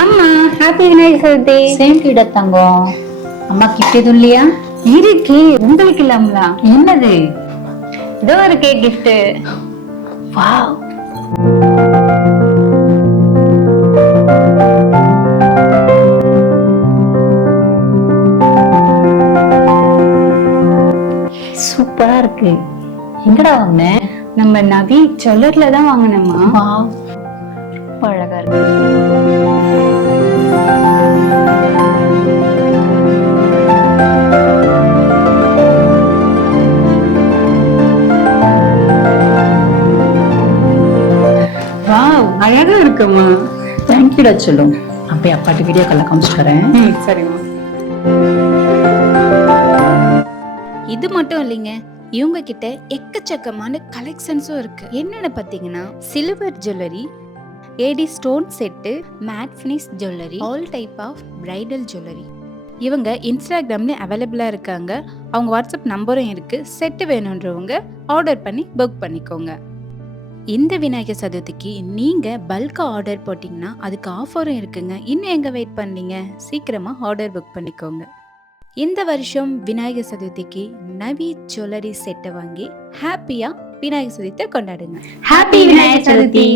அம்மா happy Vinayagar Chaturthi same கிட்ட தங்கம். அம்மா கிட்ட எதுவும் இல்லையா? இருக்கு உங்களுக்கு இல்லாமலா? என்னது? இதோ இருக்கே கிஃப்ட் வாவ். சூப்பரா இருக்கு. எங்கடா வாங்கின நம்ம நவி சொல்லர்ல தான் வாங்கினோமா அழகா இருக்கு. அழகா இருக்குமா? தேங்க்யூடா சொல்லும் அப்படியே அப்பாட்டு வீடியோ கால்ல காமிச்சு தரேன் ம் சரிம்மா. இது மட்டும் இல்லைங்க. இவங்க கிட்ட எக்கச்சக்கமான கலெக்ஷன்ஸும் இருக்கு. என்னென்னு பார்த்தீங்கன்னா silver jewellery AD stone set matte finish jewellery all type of bridal jewellery இவங்க இன்ஸ்டாகிராம்ல அவைலபிளாக இருக்காங்க. அவங்க வாட்ஸ்அப் நம்பரும் இருக்கு. செட்டு வேணுன்றவங்க ஆர்டர் பண்ணி புக் பண்ணிக்கோங்க. இந்த விநாயகர் சதுர்த்திக்கு நீங்கள் பல்காக ஆர்டர் போட்டிங்கன்னா அதுக்கு ஆஃபரும் இருக்குங்க. இன்னும் எங்கே வெயிட் பண்ணீங்க? சீக்கிரமாக ஆர்டர் புக் பண்ணிக்கோங்க. இந்த வருஷம் விநாயகர் சதுர்த்திக்கு நவி ஜுவல்லரி செட்டை வாங்கி ஹாப்பியாக விநாயகர் சதுர்த்தியை கொண்டாடுங்க. ஹாப்பி விநாயகர் சதுர்த்தி!